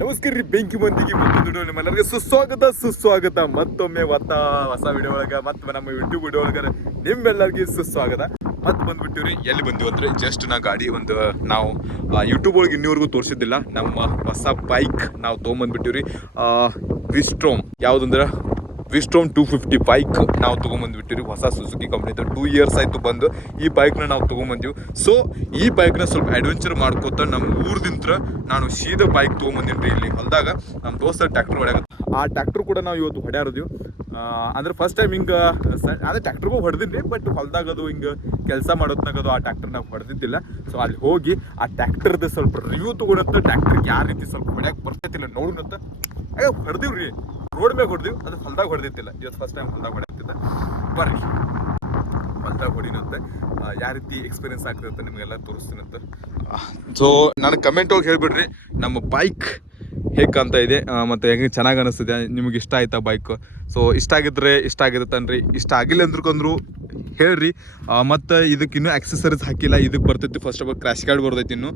ನಮಸ್ಕಾರ ರೀ ಬೆಂಕಿ ಮಂದಿಗೆ ಮತ್ತು ದುಡ್ಡು ನಿಮ್ಮೆಲ್ಲರಿಗೆ ಸುಸ್ವಾಗತ ಸುಸ್ವಾಗತ ಮತ್ತೊಮ್ಮೆ ಹೊತ್ತ ಹೊಸ ವಿಡಿಯೋ ಒಳಗ ಮತ್ತೆ ನಮ್ಮ ಯೂಟ್ಯೂಬ್ ವಿಡಿಯೋ ಒಳಗ ನಿಮ್ಮೆಲ್ಲರಿಗೆ ಸುಸ್ವಾಗತ ಮತ್ತೆ ಬಂದ್ಬಿಟ್ಟಿವ್ರಿ. ಎಲ್ಲಿ ಬಂದಿವಿ ಅಂದ್ರೆ ಜಸ್ಟ್ ನಾ ಗಾಡಿ ಒಂದು, ನಾವು ಯೂಟ್ಯೂಬ್ ಒಳಗೆ ಇನ್ನೂವರೆಗೂ ತೋರಿಸಿದ್ದಿಲ್ಲ. ನಮ್ಮ ಹೊಸ ಬೈಕ್ ನಾವು ತೊಗೊಂಬಂದ್ಬಿಟ್ಟಿವ್ರಿ. ವಿಸ್ಟ್ರೋಮ್ ಯಾವುದಂದ್ರೆ? ವಿಸ್ಟ್ರೋಮ್ ಟೂ ಫಿಫ್ಟಿ ಬೈಕ್ ನಾವು ತೊಗೊಂಬಂದ್ಬಿಟ್ಟಿವಿ ಹೊಸ ಸುಜುಕಿ ಕಂಪ್ನಿದು ಟೂ ಇಯರ್ಸ್ ಆಯಿತು ಬಂದು ಈ ಬೈಕ್ನ ನಾವು ತೊಗೊಂಬಂದಿವಿ. ಸೊ ಈ ಬೈಕ್ನ ಸ್ವಲ್ಪ ಅಡ್ವೆಂಚರ್ ಮಾಡ್ಕೋತ ನಮ್ಮ ಊರ್ದಿಂತ್ರ ನಾನು ಸೀದಾ ಬೈಕ್ ತೊಗೊಂಬಂದಿನಿ ಇಲ್ಲಿ ಹೊಲದಾಗ. ನಮ್ಮ ದೋಸ್ತ ಟ್ಯಾಕ್ಟರ್ ಹೊಡ್ಯಾಗ ಆ ಟ್ಯಾಕ್ಟರ್ ಕೂಡ ನಾವು ಇವತ್ತು ಹೊಡ್ಯಾರದಿವಿ. ಅಂದ್ರೆ ಫಸ್ಟ್ ಟೈಮ್ ಹಿಂಗೆ ಅದೇ ಟ್ಯಾಕ್ಟ್ರಿಗೂ ಹೊಡೆದಿದ್ದೆ ಬಟ್ ಹೊಲದಾಗ ಅದು ಹಿಂಗೆ ಕೆಲಸ ಮಾಡೋದ್ನಾಗದು ಆ ಟ್ಯಾಕ್ಟರ್ ನಾವು ಹೊಡೆದಿದ್ದಿಲ್ಲ. ಸೊ ಅಲ್ಲಿ ಹೋಗಿ ಆ ಟ್ಯಾಕ್ಟರ್ದು ಸ್ವಲ್ಪ ರಿವ್ಯೂ ತೊಗೊಳತ್ತ ಟ್ಯಾಕ್ಟ್ರಿಗೆ ಯಾವ ರೀತಿ ಸ್ವಲ್ಪ ಹೊಡ್ಯಾಕ್ ಬರ್ತೈತಿಲ್ಲ ನೋಡೋಣತ್ತ ಅಯ್ಯೋ ಹೊಡೆದಿವ್ರಿ ರೋಡ್ ಮ್ಯಾಗ ಹೊಡೆದಿವಿ, ಅದು ಹೊಲ್ದಾಗ ಹೊಡೆದಿತ್ತಿಲ್ಲ ಇವತ್ತು ಫಸ್ಟ್ ಟೈಮ್ ಹೊಲ್ದಾಗ ಹೊಡೆಯುತ್ತಿದ್ದ ಬರ್ರಿ. ಹೊಲ್ದಾಗ ಹೊಡಿನಂತೆ ಯಾವ ರೀತಿ ಎಕ್ಸ್ಪೀರಿಯನ್ಸ್ ಆಗ್ತಿರತ್ತೆ ನಿಮಗೆಲ್ಲ ತೋರಿಸ್ತೀನಂತ ಸೊ ನಾನು ಕಮೆಂಟ್ ಹೋಗಿ ಹೇಳ್ಬಿಡ್ರಿ, ನಮ್ಮ ಬೈಕ್ ಹೇಗೆ ಕಾಣ್ತಾ ಇದೆ? ಮತ್ತು ಹೆಂಗೆ ಚೆನ್ನಾಗಿ ಅನಿಸ್ತಿದೆ? ನಿಮಗೆ ಇಷ್ಟ ಆಯ್ತಾ ಬೈಕ್ ಸೊ ಇಷ್ಟ ಆಗಿದ್ರೆ ಇಷ್ಟ ಆಗಿರುತ್ತನ್ರಿ ಇಷ್ಟ ಆಗಿಲ್ಲ ಅಂದ್ರಕೊಂಡ್ರು ಹೇಳ್ರಿ. ಮತ್ತು ಇದಕ್ಕೆ ಇನ್ನೂ ಆಕ್ಸೆಸರೀಸ್ ಹಾಕಿಲ್ಲ. ಇದಕ್ಕೆ ಬರ್ತೈತಿ first of all crash guard ಬರ್ತೈತಿ ಇನ್ನು.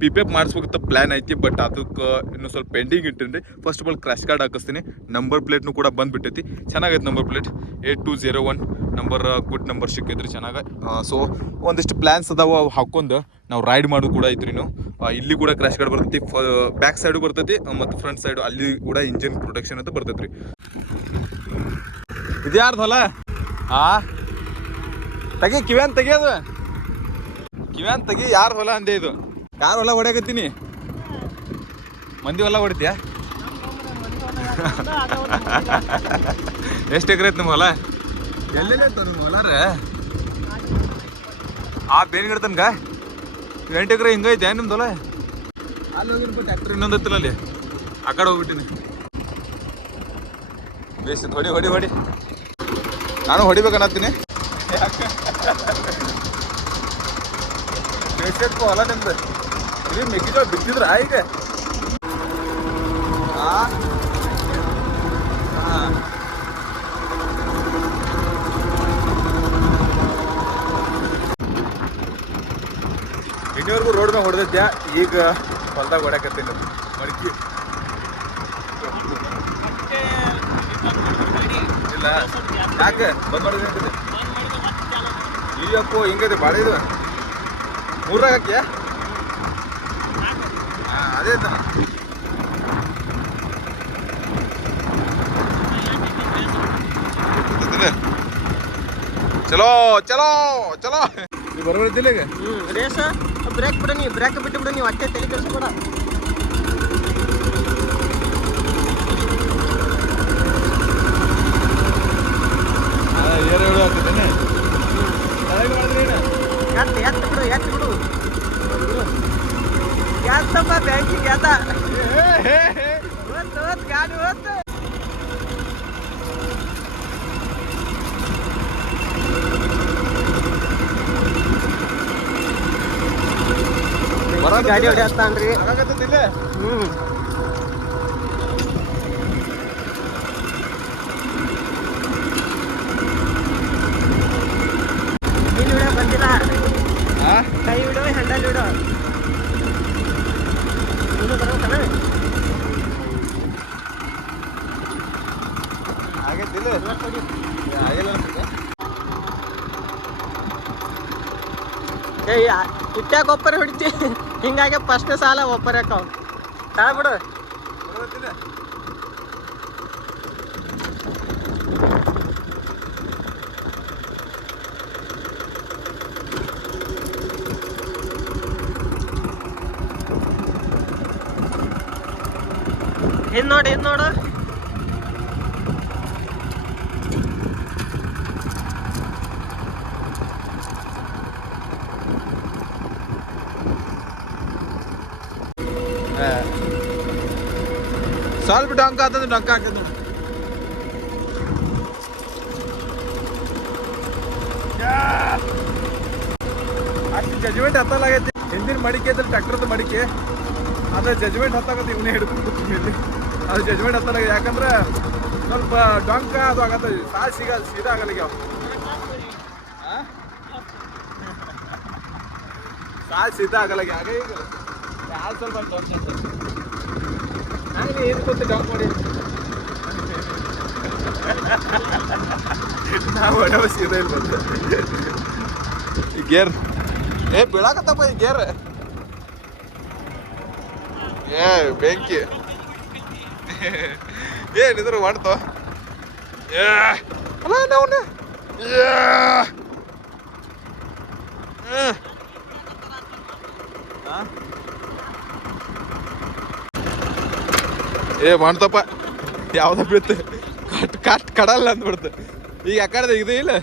ಪಿ ಪಿ ಎಫ್ ಮಾಡಿಸ್ಬೇಕಂತ ಪ್ಲ್ಯಾನ್ ಐತಿ ಬಟ್ ಅದಕ್ಕೆ ಇನ್ನೂ ಸ್ವಲ್ಪ ಪೆಂಡಿಂಗ್ ಇಟ್ಟಿನಿ first of all crash guard ಹಾಕಿಸ್ತೀನಿ. Number ಪ್ಲೇಟ್ನು ಕೂಡ ಬಂದುಬಿಟ್ಟೈತಿ. ಚೆನ್ನಾಗೈತೆ number plate eight two zero one number good number ಸಿಕ್ಕೈತ್ರಿ ಚೆನ್ನಾಗಿ. ಸೊ ಒಂದಿಷ್ಟು ಪ್ಲ್ಯಾನ್ಸ್ ಅದಾವ ಅವು ಹಾಕೊಂಡು ನಾವು ರೈಡ್ ಮಾಡೋದು ಕೂಡ ಐತ್ರಿ ಇಲ್ಲಿ ಕೂಡ ಕ್ರಾಶ್ ಕಾರ್ಡ್ ಬರ್ತೈತಿ. ಬ್ಯಾಕ್ ಸೈಡು ಬರ್ತೈತಿ ಮತ್ತು ಫ್ರಂಟ್ ಸೈಡು ಅಲ್ಲಿ ಕೂಡ ಇಂಜಿನ್ ಪ್ರೊಟೆಕ್ಷನ್ ಅಂತ ಬರ್ತೈತ್ರಿ. ಇದು ಯಾರ್ದು ಹೊಲ ಆ? ತೆಗಿ ಕಿವ್ಯಾನ್ ತೆಗಿಯೋದು ಕಿವ್ಯಾನ್ ತೆಗಿ ಯಾರ ಹೊಲ ಅಂದೆ ಇದು? ಯಾರ ಹೊಲ ಹೊಡ್ಯಾಕತ್ತೀನಿ? ಮಂದಿ ಹೊಲ ಹೊಡಿತೀಯ? ಎಷ್ಟು ಎಕರೆ ಐತೆ ನಿಮ್ಮ ಹೊಲ? ಎಲ್ಲೆಲ್ಲ ನಿಮ್ಮ ಹೊಲಾರ ಆ ಬೇನ್ ಗಿಡ ತನಕ? ಎಂಟು ಎಕರೆ ಹಿಂಗೈತೆ ನಿಮ್ದು ಹೊಲ? ಅಲ್ಲಿ ಹೋಗಿನಪ್ಪ ಟ್ಯಾಕ್ಟ್ರ್ ಇನ್ನೊಂದು ಹತ್ತಿಲ್ಲ ಅಲ್ಲಿ. ಆ ಕಡೆ ಹೋಗ್ಬಿಟ್ಟಿನಿ. ಬೇಸ್ ಹೊಡಿ ಹೊಡಿ ಹೊಡಿ. ನಾನು ಹೊಡಿಬೇಕನ್ನತ್ತೀನಿ. ಬೇಸೆಟ್ಕೋ ಹೊಲ ನಿಮ್ದು? ಇಲ್ಲಿ ಮೆಕ್ಕೆಜೋಳ ಬಿತ್ತಿದ್ರ ಈಗ. ಇನ್ನಿವರೆಗೂ ರೋಡ್ ಮೇಲೆ ಹೊಡೆದೈತ್ಯಾ ಈಗ ಹೊಲ್ದಾಗ ಹೊಡ್ಯಾಕತ್ತೀನಿ ಮಡ್ಕಿ. ಇಲ್ಲ. ಯಾಕೆ? ಬಂದ್ ಮಾಡಿದ್ರೆ ಇಲ್ಲಪ್ಪೋ ಹಿಂಗೈತೆ ಭಾಳ ಇದು. ಮೂರಾಗ ಹಾಕ್ಯಾ? ಹಾಂ ಅದೇ ತನ ಚಲೋ ಚಲೋ ಚಲೋ. ನೀವು ಬರೋದಿಲ್ಲ ಈಗ ಹ್ಮ್ ರೇಸ ಬ್ರೇಕ್ ಬಿಡ ನೀವು ಬ್ರೇಕ್ ಬಿಟ್ಟು ಬಿಡ ನೀವು ಅಟ್ಟೆ ತಲೆ ಕೆಡಿಸ್ಬೇಡ. ಗಾಡಿ ಹೊಡ್ಯಾಸ್ತಾನ್ರಿ ರೀ ನೀನ್ ವಿಡಿಯೋ ಬಂದಿಲ್ಲ. ಕೈ ವಿಡೋ ಹ್ಯಾಂಡಲ್ ವಿಡೋ ನೀನು ಬರ್ಬೇಕಣ್ಣ ಆಗೈತಿಲ್ಲ ಇಲ್ಲ? ಆಗಿಲ್ಲ. ಏಯ್ ಇಟ್ಟಾಗ ಒಪ್ಪರೆ ಹೊಡಿತಿ? ಹಿಂಗಾಗಿ ಫಸ್ಟ್ ಸಾಲ ತಾಳ ಬಿಡು? ಹಿಂದ್ ನೋಡಿ ನೋಡು ಏ. ಸ್ವಲ್ಪ ಡಂಕ ಆತಂದ್ರೆ ಡಂಕ ಹಾಕ ಅಷ್ಟು ಜಜ್ಮೆಂಟ್ ಹತ್ತಲಾಗೈತಿ ಹಿಂದಿನ ಮಡಿಕೆ ಇದ್ರೆ ಟ್ರ್ಯಾಕ್ಟರ್ದ ಮಡಿಕೆ. ಅದ್ರ ಜಜ್ಮೆಂಟ್ ಹತ್ತಾಗತ್ತೆ ಇವನೇ ಹಿಡ್ಕೊಂಡು ಅದು ಜಜ್ಮೆಂಟ್ ಹತ್ತಲಾಗ ಯಾಕಂದ್ರೆ ಸ್ವಲ್ಪ ಡೊಂಕ ಅದು ಆಗತ್ತೆ. ಸಾಲ್ ಸಿಗಲ್ಲ ಸೀದಾ ಆಗಲ್ಲ ಯಾವ ಸಾಲ್ ಸೀದಾ ಆಗಲ್ಲ ಯಾಕೆ ಈಗ. ಯಾರು ಸ್ವಲ್ಪ ಡೊಂಕ್ ನಾನು ಏನು ಗೊತ್ತು ಡೊಂಕ್ ಮಾಡಿ ನಾವು ಒಡವ ಸೀದಾ ಇಲ್ಲಿ ಬಂದು ಗೇರ್. ಏ, ಬೀಳಾಕತ್ತಪ್ಪ ಈ ಗೇರ್. ಏ, ಬೆಂಕಿ. ಏನಿದ್ರು ಮಾಡ್ತೋ. ಏ. ಅಲ್ಲ ನಾವನ್ನ ಏ. ಹ್ಮ್. ಏ ಮಾಡ್ತಪ್ಪ ಯಾವ್ದ ಬೀಳುತ್ತೆ ಕಟ್ ಕಟ್ ಕಡಲ್ಲ ಅಂದ್ಬಿಡ್ತು ಈಗ ಯಾಕಡೆ ಇದು ಇಲ್ಲ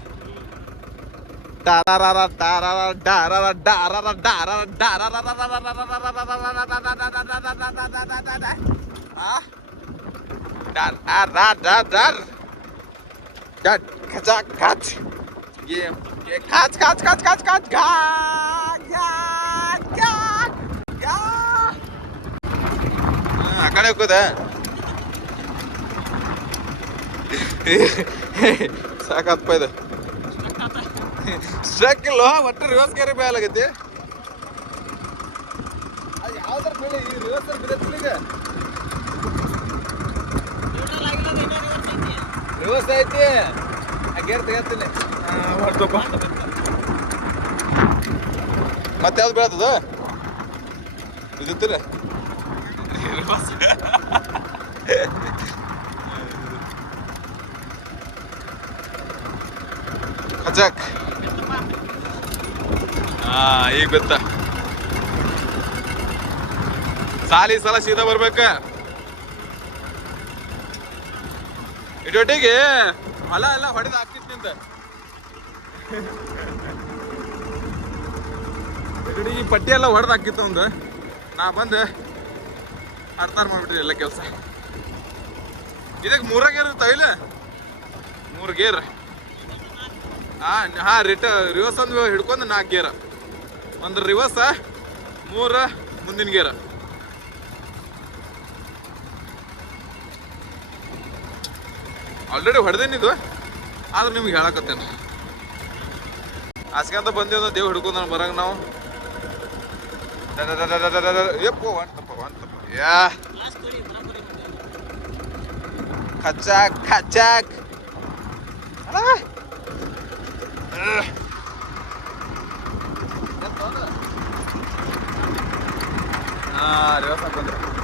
ಟಾರಾರ ಟಾರಾರ ಡಾರಾರ ಡಾರಾರ ಡಾರಾರ ಡಾರಾರ ಆ? ಡಾರ್ ಡಾರ್ ಡಾರ್ ಡಾರ್ ಡಾರ್ ಡಾರ್ ಕಚಾ ಕಚ್ ಆ ಕಡೆ ಹೋಗೋದ? ಸಾಕಪ್ಪ ಇದು. ಸ್ಟ್ರಕ್ ಇಲ್ಲ ಒಟ್ಟು ರಿವರ್ಸ್ ಕ್ಯಾರಿ ಬೇಲಾಗೈತಿ ಯಾವ್ದಾರ ಬೆಳೆ ಈ ರಿವರ್ಸ್ ಐತಿ. ಆ ಗೇರ್ ತೆಗತ್ತೀನಿ ಮತ್ತೆ ಯಾವ್ದು ಬೀಳತ್ತದ? ಬಿದ್ದಿತ್ತಿರ ಕಜಾಕ್ ಹಾ ಈಗ ಬೆತ್ತ ಸಾಲಿ ಸಲ ಸೀದಾ ಬರ್ಬೇಕ. ಇಡೋಟಿಗೆ ಹೊಲ ಎಲ್ಲ ಹೊಡೆದು ಹಾಕಿತ್ ನಿಂತ ಈ ಪಟ್ಟಿ ಎಲ್ಲ ಹೊಡೆದು ಹಾಕಿತ್ತು ಒಂದು. ನಾ ಬಂದು ಅರ್ಥ ಮಾಡ್ಬಿಟ್ರಿ ಎಲ್ಲ ಕೆಲಸ ಇದಕ್ಕೆ ಮೂರ ಗೇರ್ ಇರ್ತಾವ ಇಲ್ಲ ಮೂರು ಗೇರ್ ಹಾ ಹಾ ರಿಟ ರಿವರ್ಸ್ ಒಂದು ಹಿಡ್ಕೊಂಡು ನಾಲ್ಕು ಗೇರ್ ಒಂದು ರಿವರ್ಸ ಮೂರು ಮುಂದಿನ ಗೇರ್ ಆಲ್ರೆಡಿ ಹೊಡೆದೇನಿದು ಆದ್ರೆ ನಿಮ್ಗೆ ಹೇಳಕತ್ತೇನೆ ಆಸ್ಕಂತ ಬಂದೇವ ದೇವ್ ಹಿಡ್ಕೊಂಡು ಬರಂಗ ನಾವು ಯಪ್ಪ ಒಂಟಪ್ಪ ಒಂಟಪ್ಪ Yeah. Kajak, kajak. Alah. Ugh. Ah, dia rasa aku